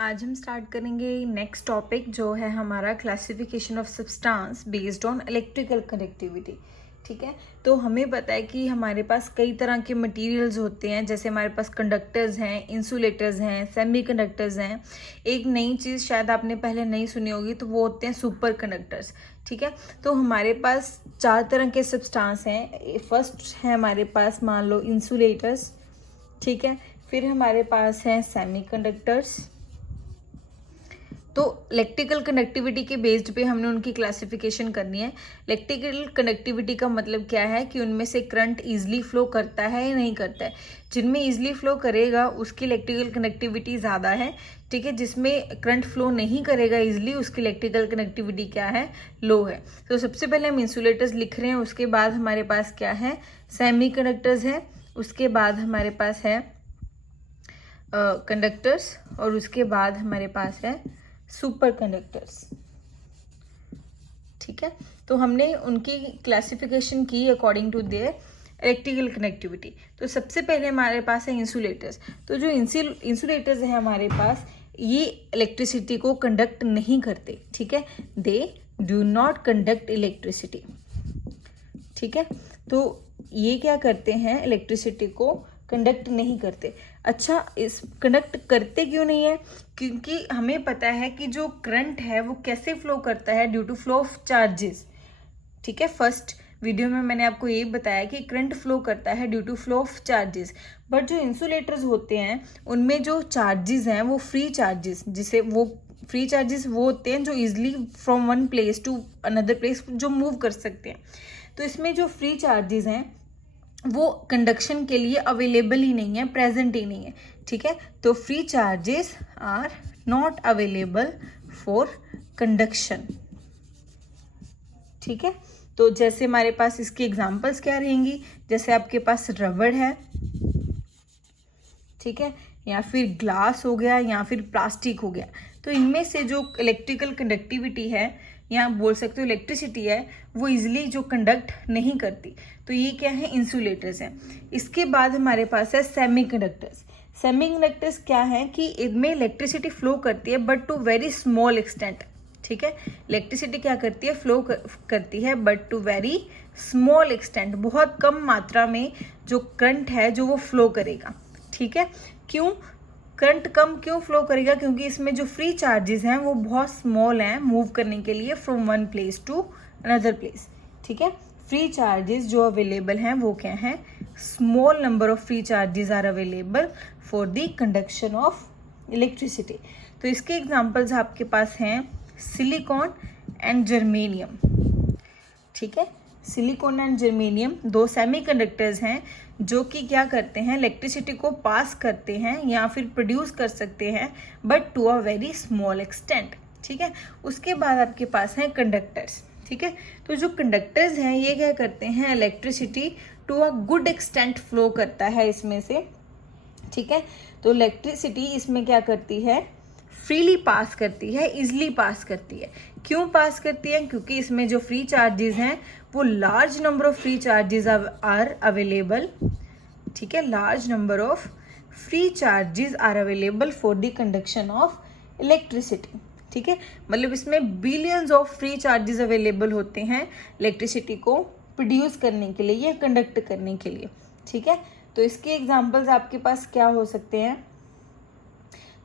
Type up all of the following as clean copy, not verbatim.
आज हम स्टार्ट करेंगे नेक्स्ट टॉपिक जो है हमारा classification of substance based on electrical connectivity. ठीक है, तो हमें पता है कि हमारे पास कई तरह के मटेरियल्स होते हैं, जैसे हमारे पास कंडक्टर्स हैं, इंसुलेटर्स हैं, सेमीकंडक्टर्स हैं। एक नई चीज़ शायद आपने पहले नहीं सुनी होगी, तो वो होते हैं सुपर कंडक्टर्स। ठीक है, तो हमारे पास 4 तरह के सब्सटेंस हैं। फर्स्ट है हमारे पास मान लो इंसुलेटर्स। ठीक है, फिर हमारे पास हैं सेमीकंडक्टर्स। तो इलेक्ट्रिकल कनेक्टिविटी के बेस्ड पे हमने उनकी क्लासिफिकेशन करनी है। इलेक्ट्रिकल कनेक्टिविटी का मतलब क्या है कि उनमें से करंट इजीली फ्लो करता है या नहीं करता है। जिनमें इजीली फ्लो करेगा उसकी इलेक्ट्रिकल कनेक्टिविटी ज़्यादा है। ठीक है, जिसमें करंट फ्लो नहीं करेगा इजीली उसकी इलेक्ट्रिकल कनेक्टिविटी क्या है, लो है। तो सबसे पहले हम इंसुलेटर्स लिख रहे हैं, उसके बाद हमारे पास क्या है, सेमी कंडक्टर्स है, उसके बाद हमारे पास है कंडक्टर्स, और उसके बाद हमारे पास है सुपर कंडक्टर्स। ठीक है, तो हमने उनकी क्लासिफिकेशन की according to their electrical connectivity. तो सबसे पहले हमारे पास है इंसुलेटर्स। तो जो इंसुलेटर्स है हमारे पास, ये इलेक्ट्रिसिटी को कंडक्ट नहीं करते। ठीक है, they do not conduct electricity. ठीक है, तो ये क्या करते हैं, इलेक्ट्रिसिटी को कंडक्ट नहीं करते। अच्छा, इस कंडक्ट करते क्यों नहीं है? क्योंकि हमें पता है कि जो करंट है वो कैसे फ्लो करता है, due to flow of charges. ठीक है, फर्स्ट वीडियो में मैंने आपको ये बताया कि करंट फ्लो करता है due to flow of charges. But जो इंसुलेटर्स होते हैं उनमें जो चार्जेस हैं वो फ्री चार्जेस, जिसे वो फ्री चार्जेस वो होते हैं जो easily from one place to another place जो मूव कर सकते हैं। तो इसमें जो फ्री चार्जेस हैं वो कंडक्शन के लिए अवेलेबल ही नहीं है, प्रेजेंट ही नहीं है। ठीक है, तो free charges are not available for conduction. ठीक है, तो जैसे हमारे पास इसकी एग्जांपल्स क्या रहेंगी, जैसे आपके पास रबड़ है, ठीक है, या फिर ग्लास हो गया, या फिर प्लास्टिक हो गया। तो इनमें से जो इलेक्ट्रिकल कंडक्टिविटी है या बोल सकते हो इलेक्ट्रिसिटी है, वो इजिली जो कंडक्ट नहीं करती। तो ये क्या है, इंसुलेटर्स हैं। इसके बाद हमारे पास है सेमीकंडक्टर्स। सेमीकंडक्टर्स क्या है कि इनमें इलेक्ट्रिसिटी फ्लो करती है but to very small extent. ठीक है, इलेक्ट्रिसिटी क्या करती है, फ्लो करती है but to very small extent, बहुत कम मात्रा में जो करंट है जो वो फ्लो करेगा। ठीक है, क्यों करंट कम क्यों फ्लो करेगा, क्योंकि इसमें जो फ्री चार्जेस हैं वो बहुत स्मॉल हैं मूव करने के लिए from one place to another place. ठीक है, फ्री चार्जेस जो अवेलेबल हैं वो क्या हैं, small number of free charges are available for the conduction of electricity. तो इसके एग्जांपल्स आपके पास हैं सिलिकॉन एंड जर्मेनियम। ठीक है, सिलिकॉन एंड जर्मेनियम दो सेमीकंडक्टर्स हैं जो कि क्या करते हैं, इलेक्ट्रिसिटी को पास करते हैं या फिर प्रोड्यूस कर सकते हैं but to a very small extent. ठीक है, उसके बाद आपके पास हैं कंडक्टर्स। ठीक है, तो जो कंडक्टर्स हैं ये क्या करते हैं, electricity to a good extent flow करता है इसमें से। ठीक है, तो इलेक्ट्रिसिटी इसमें क्या करती है, फ्रीली पास करती है, इजिली पास करती है। क्यों पास करती है, क्योंकि इसमें जो फ्री चार्जेस हैं वो large number of free charges are available. ठीक है, large number of free charges are available for the conduction of electricity. ठीक है, मतलब इसमें billions of free charges available होते हैं इलेक्ट्रिसिटी को प्रोड्यूस करने के लिए या कंडक्ट करने के लिए। ठीक है, तो इसके एग्जांपल्स आपके पास क्या हो सकते हैं,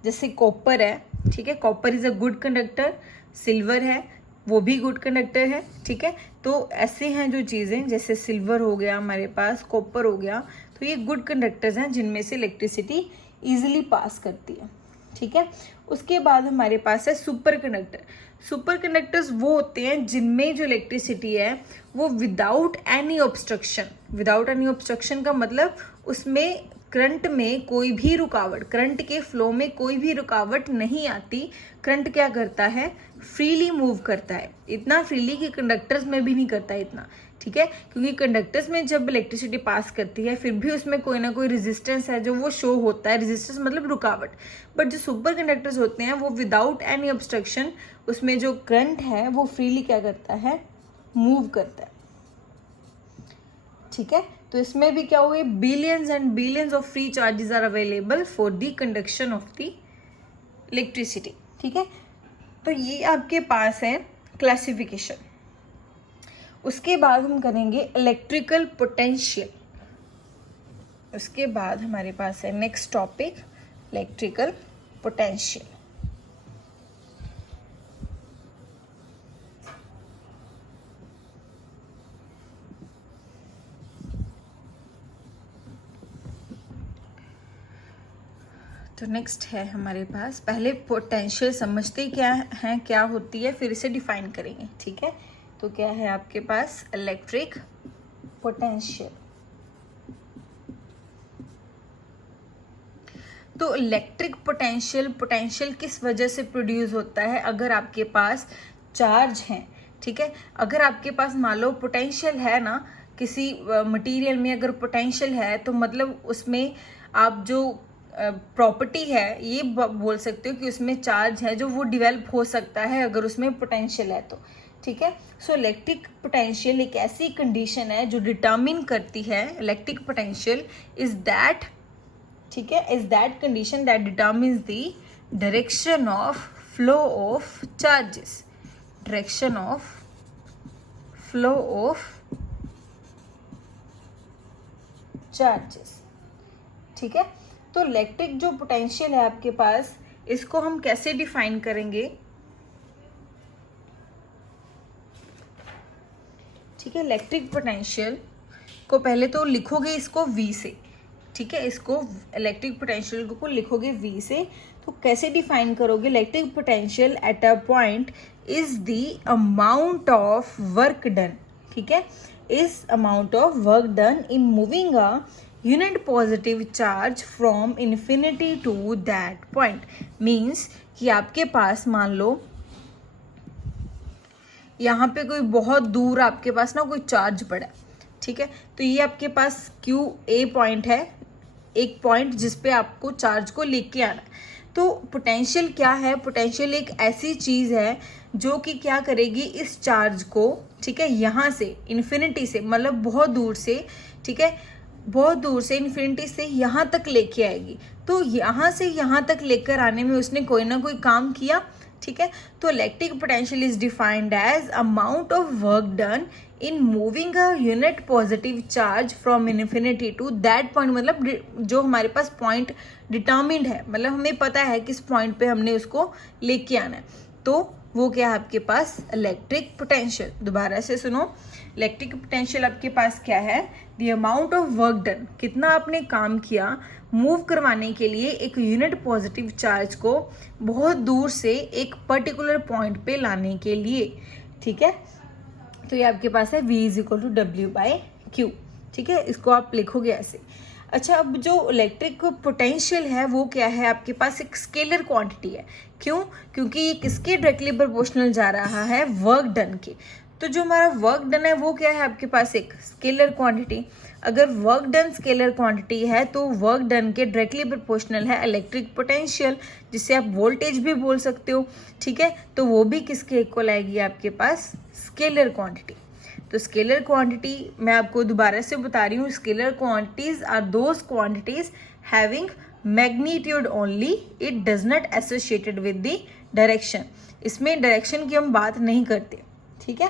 जैसे कॉपर है। ठीक है, copper is a good conductor, silver है वो भी गुड कंडक्टर है। ठीक है, तो ऐसे हैं जो चीज़ें, जैसे सिल्वर हो गया हमारे पास, कॉपर हो गया, तो ये गुड कंडक्टर्स हैं जिनमें से इलेक्ट्रिसिटी इजीली पास करती है। ठीक है, उसके बाद हमारे पास है सुपर कंडक्टर। सुपर कंडक्टर्स वो होते हैं जिनमें जो इलेक्ट्रिसिटी है वो without any obstruction, without any obstruction का मतलब उसमें करंट में कोई भी रुकावट, करंट के फ्लो में कोई भी रुकावट नहीं आती। करंट क्या करता है, फ्रीली मूव करता है, इतना फ्रीली कि कंडक्टर्स में भी नहीं करता इतना। ठीक है, क्योंकि कंडक्टर्स में जब इलेक्ट्रिसिटी पास करती है फिर भी उसमें कोई ना कोई रेजिस्टेंस है जो वो शो होता है, रेजिस्टेंस मतलब रुकावट। बट जो सुपर कंडक्टर्स होते हैं वो विदाउट एनी ऑब्स्ट्रक्शन, उसमें जो करंट है वो फ्रीली क्या करता है, मूव करता है। ठीक है, तो इसमें भी क्या हुए, billions and billions of free charges are available for the conduction of the electricity, ठीक है। तो ये आपके पास है क्लासिफिकेशन। उसके बाद हम करेंगे इलेक्ट्रिकल पोटेंशियल। उसके बाद हमारे पास है नेक्स्ट टॉपिक इलेक्ट्रिकल पोटेंशियल। तो नेक्स्ट है हमारे पास, पहले पोटेंशियल समझते क्या है, क्या होती है, फिर इसे डिफाइन करेंगे, ठीक है। तो क्या है आपके पास इलेक्ट्रिक पोटेंशियल। तो इलेक्ट्रिक पोटेंशियल किस वजह से प्रोड्यूस होता है? अगर आपके पास चार्ज है, ठीक है, अगर आपके पास मान लो पोटेंशियल है ना, किसी मटेरियल में अगर पोटेंशियल है तो मतलब उसमें आप जो प्रॉपर्टी है ये बोल सकते हो कि उसमें चार्ज है जो वो डिवेल्प हो सकता है अगर उसमें पोटेंशियल है तो, ठीक है। सो इलेक्ट्रिक पोटेंशियल एक ऐसी कंडीशन है जो डिटर्मिन करती है, इलेक्ट्रिक पोटेंशियल इज दैट, ठीक है, is that condition that determines the direction of flow of charges, direction of flow of charges, ठीक है। तो इलेक्ट्रिक जो पोटेंशियल है आपके पास, इसको हम कैसे डिफाइन करेंगे? ठीक है, इलेक्ट्रिक पोटेंशियल को पहले तो लिखोगे इसको V से, ठीक है, इसको इलेक्ट्रिक पोटेंशियल को लिखोगे V से। तो कैसे डिफाइन करोगे? Electric potential at a point is the amount of work done, ठीक है, is amount of work done in moving a unit positive charge from infinity to that point. Means कि आपके पास मान लो यहाँ पे कोई बहुत दूर आपके पास ना कोई चार्ज पड़ा, ठीक है, तो ये आपके पास QA पॉइंट है, एक पॉइंट जिस पे आपको चार्ज को लेके आना है। तो पोटेंशियल क्या है? पोटेंशियल एक ऐसी चीज़ है जो कि क्या करेगी, इस चार्ज को, ठीक है, यहाँ से इन्फिनिटी से, मतलब बहुत दूर से, ठीक है, बहुत दूर से इन्फिनिटी से यहाँ तक लेके आएगी। तो यहाँ से यहाँ तक लेकर आने में उसने कोई ना कोई काम किया, ठीक है। तो electric potential is defined as amount of work done in moving a unit positive charge from infinity to that point. मतलब जो हमारे पास पॉइंट डिटर्मिन्ड है, मतलब हमें पता है किस पॉइंट पे हमने उसको लेके आना है, तो वो क्या है आपके पास इलेक्ट्रिक पोटेंशियल। दोबारा से सुनो, इलेक्ट्रिक पोटेंशियल आपके पास क्या है? The amount of work done, कितना आपने काम किया मूव करवाने के लिए एक यूनिट पॉजिटिव चार्ज को बहुत दूर से एक पर्टिकुलर पॉइंट पे लाने के लिए, ठीक है। तो ये आपके पास है V is equal to W/Q, ठीक है, इसको आप लिखोगे ऐसे। अच्छा, अब जो इलेक्ट्रिक पोटेंशियल है वो क्या है आपके पास? एक स्केलर क्वांटिटी है। क्यों? क्योंकि ये किसके डायरेक्टली प्रोपोर्शनल जा रहा है? वर्क डन के। तो जो हमारा वर्क डन है वो क्या है आपके पास? एक स्केलर क्वांटिटी। अगर वर्क डन स्केलर क्वांटिटी है तो वर्क डन के डायरेक्टली प्रोपोर्शनल है इलेक्ट्रिक पोटेंशियल, जिससे आप वोल्टेज भी बोल सकते हो, ठीक है। तो वो भी किसके इक्वल आएगी आपके पास? Scalar quantity. तो स्केलर क्वांटिटी मैं आपको दोबारा से बता रही हूँ, scalar quantities are those quantities having magnitude only, it does not associated with the direction. इसमें डायरेक्शन की हम बात नहीं करते, ठीक है।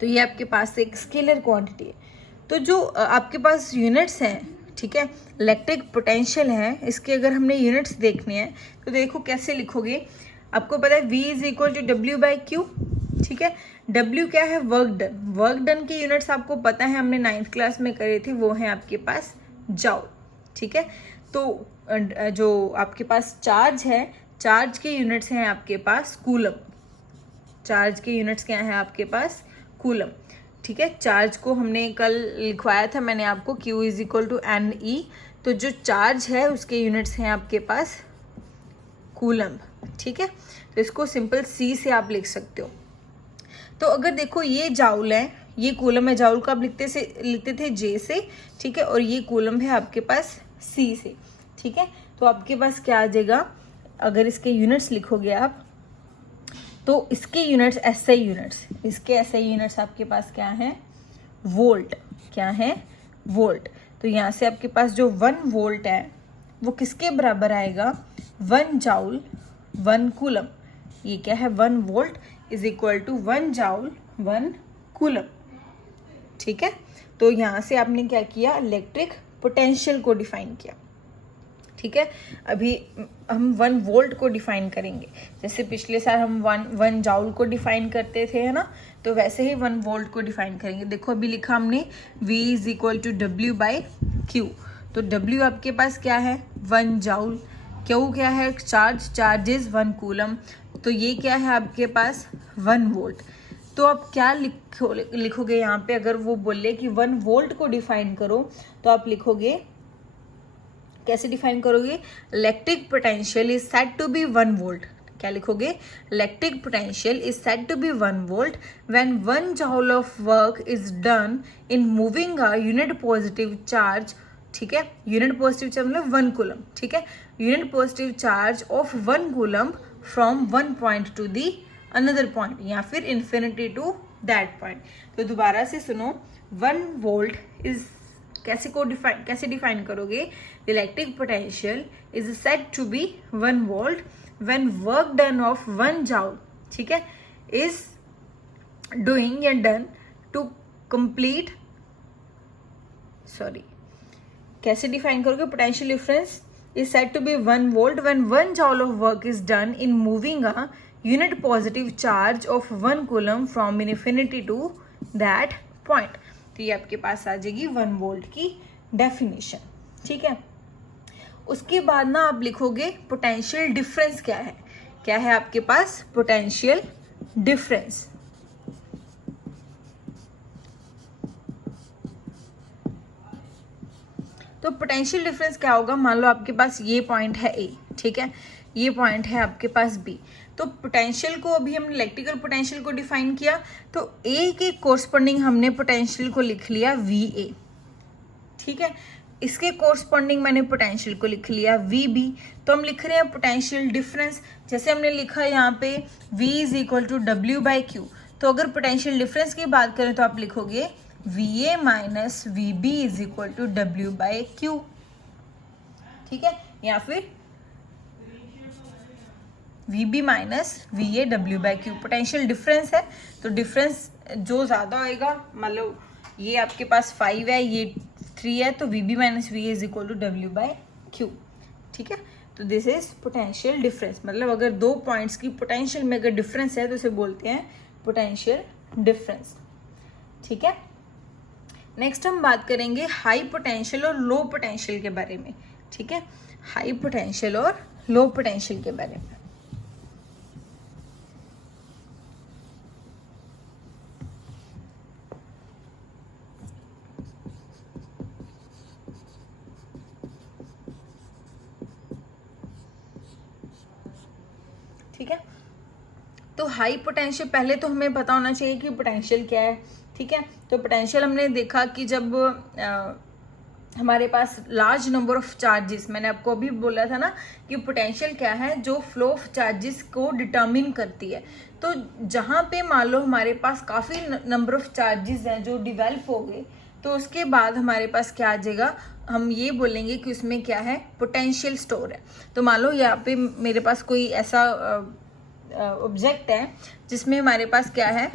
तो ये आपके पास एक स्केलर क्वांटिटी है। तो जो आपके पास यूनिट्स हैं, ठीक है, इलेक्ट्रिक पोटेंशियल है, इसके अगर हमने यूनिट्स देखने हैं तो देखो कैसे लिखोगे। आपको पता है V is equal to W/Q, ठीक है। W क्या है? Work done. वर्क डन के यूनिट्स आपको पता है, हमने 9th क्लास में करे थे, वो है आपके पास जॉल, ठीक है। तो जो आपके पास चार्ज है, चार्ज के यूनिट्स हैं आपके पास कूलम। चार्ज के यूनिट्स क्या हैं आपके पास? कूलम, ठीक है। चार्ज को हमने कल लिखवाया था मैंने आपको, Q is equal to NE। तो जो चार्ज है उसके यूनिट्स हैं आपके पास कूलम, ठीक है। तो इसको सिंपल C से आप लिख सकते हो। तो अगर देखो ये जाउल है, ये कूलम है, जाउल को आप लिखते थे J से, ठीक है, और ये कूलम है आपके पास C से, ठीक है। तो आपके पास क्या आ जाएगा? अगर इसके यूनिट्स लिखोगे आप तो इसके यूनिट्स SI यूनिट्स, इसके SI यूनिट्स आपके पास क्या है? वोल्ट। क्या है? वोल्ट। तो यहाँ से आपके पास जो 1 वोल्ट है वो किसके बराबर आएगा? 1 जाउल 1 कूलम, ये क्या है 1 volt is equal to 1 joule 1 coulomb. ठीक है, तो यहाँ से आपने क्या किया, इलेक्ट्रिक पोटेंशियल को डिफाइन किया। ठीक है, अभी हम 1 वोल्ट को डिफाइन करेंगे, जैसे पिछले साल हम 1 जाउल को डिफाइन करते थे, है ना, तो वैसे ही 1 वोल्ट को डिफाइन करेंगे। देखो अभी लिखा हमने V is equal to W by Q, तो W आपके पास क्या है 1 जाउल, क्यू क्या है चार्ज इज 1 कूलम, तो ये क्या है आपके पास 1 वोल्ट। तो आप क्या लिखोगे यहाँ पे, अगर वो बोले कि 1 वोल्ट को डिफाइन करो तो आप लिखोगे, कैसे डिफाइन करोगे, electric potential is said to be 1 volt. क्या लिखोगे, electric potential is said to be 1 volt when 1 joule of work is done in moving a unit positive charge. ठीक है, यूनिट पॉजिटिव चार्ज मतलब 1 कूलम। ठीक है, unit positive charge of 1 coulomb from 1 point to the another point, या फिर infinity to that point. तो दोबारा से सुनो, 1 वोल्ट इज कैसे डिफाइन करोगे, electric potential is said to be 1 volt when work done of 1 joule, ठीक है, इज डूइंग या डन टू कंप्लीट, कैसे डिफाइन करोगे, potential difference is said to be 1 volt when 1 joule of work is done in moving a unit positive charge of 1 coulomb from infinity to that point। तो ये आपके पास आ जाएगी 1 volt की definition. ठीक है, उसके बाद ना आप लिखोगे पोटेंशियल डिफरेंस क्या है आपके पास, पोटेंशियल डिफरेंस। तो पोटेंशियल डिफरेंस क्या होगा, मान लो आपके पास ये पॉइंट है ए, ठीक है, ये पॉइंट है आपके पास बी। तो पोटेंशियल को अभी हमने इलेक्ट्रिकल पोटेंशियल को डिफाइन किया, तो ए के कोरस्पॉन्डिंग हमने पोटेंशियल को लिख लिया वी ए। ठीक है, इसके कोरस्पॉन्डिंग मैंने पोटेंशियल को लिख लिया वी बी। तो हम लिख रहे हैं पोटेंशियल डिफरेंस, जैसे हमने लिखा है यहाँ पे V is equal to W by Q. तो अगर पोटेंशियल डिफरेंस की बात करें तो आप लिखोगे VA minus VB is equal to W by Q. ठीक है, या फिर VB minus VA W by Q. Potential difference है, तो डिफरेंस जो ज़्यादा होएगा, मान लो ये आपके पास 5 है, ये 3 है, तो VB minus VA is equal to W by Q. ठीक है, तो दिस इज पोटेंशियल डिफरेंस, मतलब अगर 2 पॉइंट्स की पोटेंशियल में अगर डिफरेंस है तो इसे बोलते हैं पोटेंशियल डिफरेंस। ठीक है, नेक्स्ट हम बात करेंगे हाई पोटेंशियल और लो पोटेंशियल के बारे में। ठीक है, हाई पोटेंशियल और लो पोटेंशियल के बारे में। ठीक है, तो हाई पोटेंशियल, पहले तो हमें पता होना चाहिए कि पोटेंशियल क्या है। ठीक है, तो पोटेंशियल हमने देखा कि जब हमारे पास लार्ज नंबर ऑफ चार्जेस, मैंने आपको अभी बोला था ना कि पोटेंशियल क्या है, जो फ्लो ऑफ चार्जेस को डिटर्मिन करती है। तो जहाँ पे मान लो हमारे पास काफ़ी नंबर ऑफ चार्जेस हैं जो डिवेल्प हो गए, तो उसके बाद हमारे पास क्या आ जाएगा, हम ये बोलेंगे कि उसमें क्या है, पोटेंशियल स्टोर है। तो मान लो यहाँ पे मेरे पास कोई ऐसा ऑब्जेक्ट है जिसमें हमारे पास क्या है,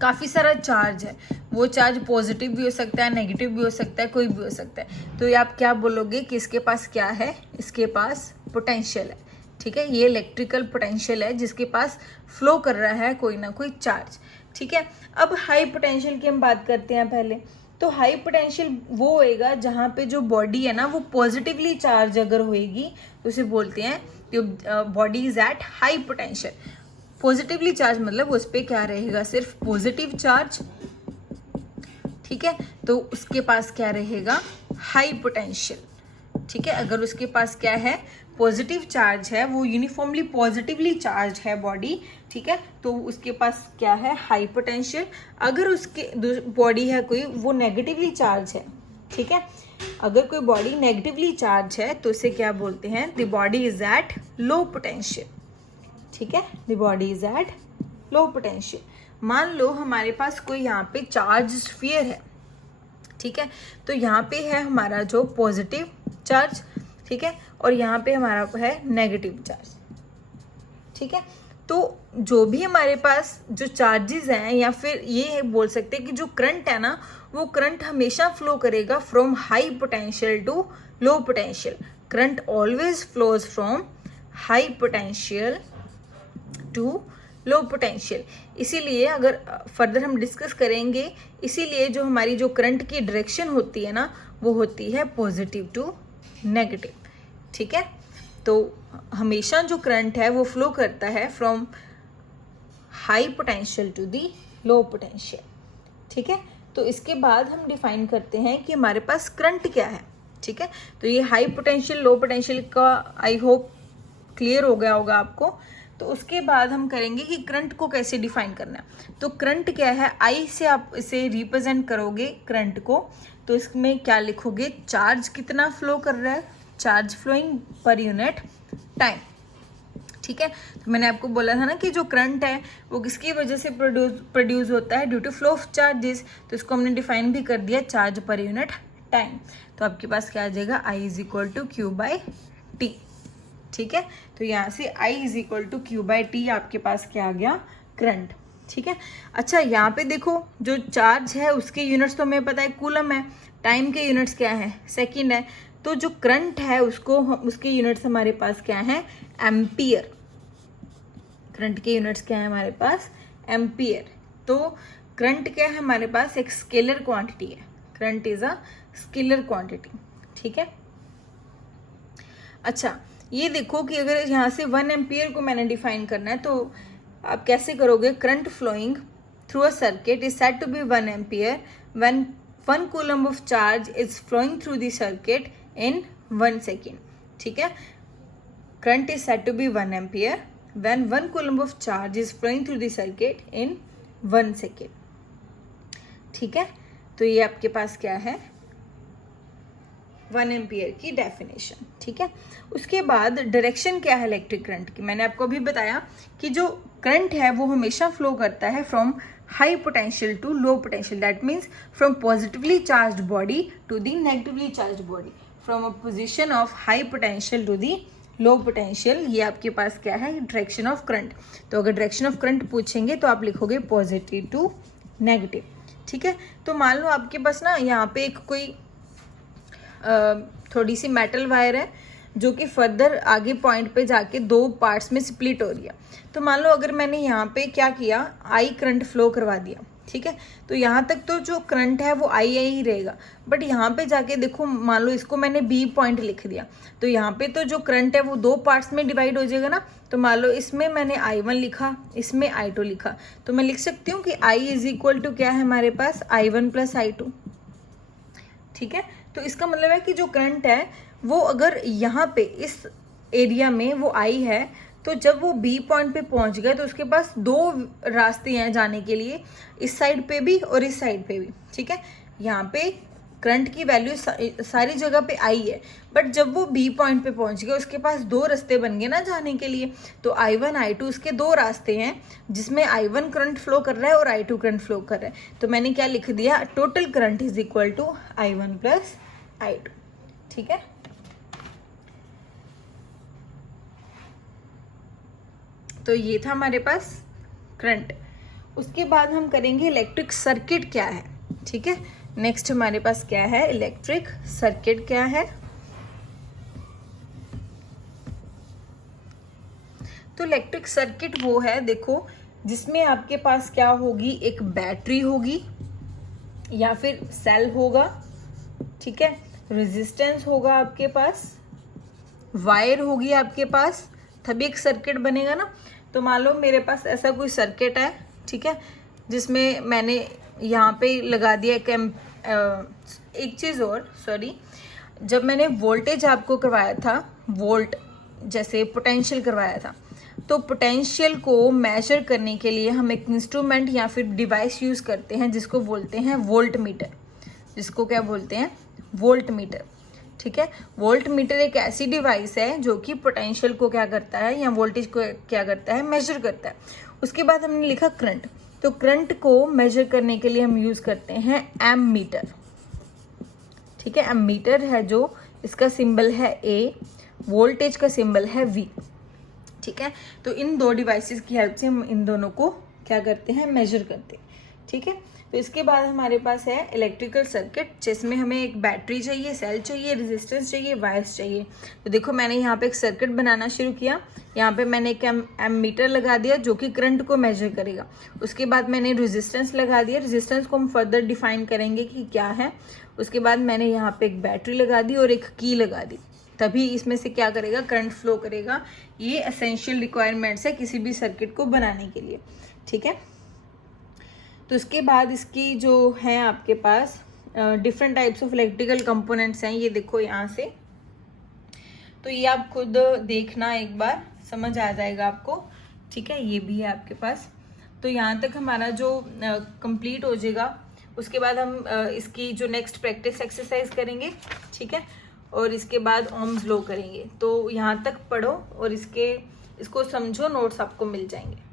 काफ़ी सारा चार्ज है, वो चार्ज पॉजिटिव भी हो सकता है, नेगेटिव भी हो सकता है, कोई भी हो सकता है। तो ये आप क्या बोलोगे कि इसके पास क्या है, इसके पास पोटेंशियल है। ठीक है, ये इलेक्ट्रिकल पोटेंशियल है जिसके पास फ्लो कर रहा है कोई ना कोई चार्ज। ठीक है, अब हाई पोटेंशियल की हम बात करते हैं पहले। तो हाई पोटेंशियल वो होएगा जहाँ पे जो बॉडी है ना वो पॉजिटिवली चार्ज अगर होएगी तो उसे बोलते हैं body is at high potential. Positively charge मतलब उस पर क्या रहेगा, सिर्फ पॉजिटिव चार्ज। ठीक है, तो उसके पास क्या रहेगा, हाई पोटेंशियल। ठीक है, अगर उसके पास क्या है, पॉजिटिव चार्ज है, वो यूनिफॉर्मली पॉजिटिवली चार्ज है बॉडी। ठीक है, तो उसके पास क्या है, हाई पोटेंशियल। अगर उसके बॉडी है कोई वो नेगेटिवली चार्ज है, ठीक है, अगर कोई बॉडी नेगेटिवली चार्ज है तो उसे क्या बोलते हैं, the body is at low potential. ठीक है, the body is at low potential. मान लो हमारे पास कोई यहाँ पे चार्ज स्फीयर है, ठीक है, तो यहाँ पे है हमारा जो पॉजिटिव चार्ज, ठीक है, और यहाँ पे हमारा है नेगेटिव चार्ज। ठीक है, तो जो भी हमारे पास जो चार्जेस हैं, या फिर ये बोल सकते हैं कि जो करंट है ना, वो करंट हमेशा फ्लो करेगा from high potential to low potential. Current always flows from high potential to low potential. इसीलिए अगर फर्दर हम डिस्कस करेंगे, इसीलिए जो हमारी जो करंट की डायरेक्शन होती है ना, वो होती है पॉजिटिव टू नेगेटिव। ठीक है, तो हमेशा जो करंट है वो फ्लो करता है from high potential to the low potential. ठीक है, तो इसके बाद हम डिफाइन करते हैं कि हमारे पास करंट क्या है। ठीक है, तो ये हाई पोटेंशियल लो पोटेंशियल का आई होप क्लियर हो गया होगा आपको। तो उसके बाद हम करेंगे कि करंट को कैसे डिफाइन करना है। तो करंट क्या है, आई से आप इसे रिप्रेजेंट करोगे करंट को, तो इसमें क्या लिखोगे, चार्ज कितना फ्लो कर रहा है, charge flowing per unit time. ठीक है, तो मैंने आपको बोला था ना कि जो करंट है वो किसकी वजह से प्रोड्यूस होता है, due to flow of charges. तो इसको हमने डिफाइन भी कर दिया, चार्ज पर यूनिट टाइम। तो आपके पास क्या आ जाएगा, I is equal to Q by T. ठीक है, तो यहाँ से I is equal to Q by T आपके पास क्या आ गया, करंट। ठीक है, अच्छा यहाँ पे देखो, जो चार्ज है उसके यूनिट्स तो हमें पता है कूलम है, टाइम के यूनिट्स क्या है, सेकंड है। तो जो करंट है उसके यूनिट्स हमारे पास क्या है, एम्पियर। करंट के यूनिट्स क्या है हमारे पास, एम्पियर। तो करंट क्या है हमारे पास, एक स्केलर क्वांटिटी है। Current is a scalar quantity. ठीक है, अच्छा ये देखो कि अगर यहाँ से 1 एम्पियर को मैंने डिफाइन करना है, तो आप कैसे करोगे, current flowing through a circuit is said to be 1 ampere when 1 coulomb of charge is flowing through the circuit in 1 second. ठीक है, current is said to be 1 ampere when 1 coulomb of charge is flowing through the circuit in 1 second। ठीक है, तो ये आपके पास क्या है, 1 एम्पियर की डेफिनेशन। ठीक है, उसके बाद डायरेक्शन क्या है इलेक्ट्रिक करंट की, मैंने आपको अभी बताया कि जो करंट है वो हमेशा फ्लो करता है from high potential to low potential. That means from positively charge body to the negatively charge body, from a position of high potential to the low potential. ये आपके पास क्या है, डायरेक्शन ऑफ करंट। तो अगर direction of current पूछेंगे तो आप लिखोगे पॉजिटिव टू नेगेटिव। ठीक है, तो मान लो आपके पास ना यहाँ पे एक कोई थोड़ी सी मेटल वायर है जो कि फर्दर आगे पॉइंट पे जाके 2 पार्ट्स में स्प्लिट हो रही है। तो मान लो अगर मैंने यहाँ पे क्या किया, आई करंट फ्लो करवा दिया। ठीक है, तो यहाँ तक तो जो करंट है वो आई ही रहेगा, बट यहाँ पे जाके देखो, मान लो इसको मैंने बी पॉइंट लिख दिया, तो यहाँ पे तो जो करंट है वो 2 पार्ट्स में डिवाइड हो जाएगा ना। तो मान लो इसमें मैंने I1 लिखा, इसमें I2 लिखा, तो मैं लिख सकती हूँ कि I इज इक्वल टू क्या है हमारे पास, I1 प्लस I2। ठीक है, तो इसका मतलब है कि जो करंट है वो अगर यहाँ पे इस एरिया में वो आई है, तो जब वो बी पॉइंट पे पहुंच गए तो उसके पास 2 रास्ते हैं जाने के लिए, इस साइड पे भी और इस साइड पे भी। ठीक है, यहाँ पे करंट की वैल्यू सारी जगह पे आई है, बट जब वो बी पॉइंट पे पहुंच गए उसके पास 2 रास्ते बन गए ना जाने के लिए। तो I1 I2 उसके 2 रास्ते हैं, जिसमें I1 करंट फ्लो कर रहा है और I2 करंट फ्लो कर रहा है। तो मैंने क्या लिख दिया, total current is equal to I1 plus I2। ठीक है, तो ये था हमारे पास करंट। उसके बाद हम करेंगे इलेक्ट्रिक सर्किट क्या है। ठीक है, नेक्स्ट हमारे पास क्या है, इलेक्ट्रिक सर्किट क्या है। तो इलेक्ट्रिक सर्किट वो है, देखो, जिसमें आपके पास क्या होगी, एक बैटरी होगी या फिर सेल होगा। ठीक है, रेजिस्टेंस होगा आपके पास, वायर होगी आपके पास, तभी एक सर्किट बनेगा ना। तो मान लो मेरे पास ऐसा कोई सर्किट है, ठीक है, जिसमें मैंने यहाँ पे लगा दिया एक चीज़ और, सॉरी, जब मैंने वोल्टेज आपको करवाया था, वोल्ट जैसे पोटेंशियल करवाया था, तो पोटेंशियल को मेजर करने के लिए हम एक इंस्ट्रूमेंट या फिर डिवाइस यूज़ करते हैं जिसको बोलते हैं वोल्ट मीटर। जिसको क्या बोलते हैं, वोल्ट मीटर। ठीक है, वोल्ट मीटर एक ऐसी डिवाइस है जो कि पोटेंशियल को क्या करता है या वोल्टेज को क्या करता है, मेजर करता है। उसके बाद हमने लिखा करंट, तो करंट को मेजर करने के लिए हम यूज़ करते हैं एम मीटर। ठीक है, एम मीटर है जो इसका सिंबल है ए, वोल्टेज का सिंबल है वी। ठीक है, तो इन दो डिवाइसेस की हेल्प से हम इन दोनों को क्या करते हैं, मेजर करते हैं। ठीक है, तो इसके बाद हमारे पास है इलेक्ट्रिकल सर्किट, जिसमें हमें एक बैटरी चाहिए, सेल चाहिए, रेजिस्टेंस चाहिए, वायर्स चाहिए। तो देखो मैंने यहाँ पे एक सर्किट बनाना शुरू किया, यहाँ पे मैंने एक एमीटर लगा दिया जो कि करंट को मेजर करेगा। उसके बाद मैंने रेजिस्टेंस लगा दिया, रेजिस्टेंस को हम फर्दर डिफाइन करेंगे कि क्या है। उसके बाद मैंने यहाँ पे एक बैटरी लगा दी और एक की लगा दी, तभी इसमें से क्या करेगा, करंट फ्लो करेगा। ये एसेंशियल रिक्वायरमेंट्स है किसी भी सर्किट को बनाने के लिए। ठीक है, तो इसके बाद इसकी जो है आपके पास different types of electrical components हैं, ये देखो यहाँ से। तो ये आप खुद देखना, एक बार समझ आ जाएगा आपको। ठीक है, ये भी है आपके पास। तो यहाँ तक हमारा जो कंप्लीट हो जाएगा, उसके बाद हम इसकी जो नेक्स्ट प्रैक्टिस एक्सरसाइज करेंगे। ठीक है, और इसके बाद ओम्स लॉ करेंगे। तो यहाँ तक पढ़ो और इसको समझो, नोट्स आपको मिल जाएंगे।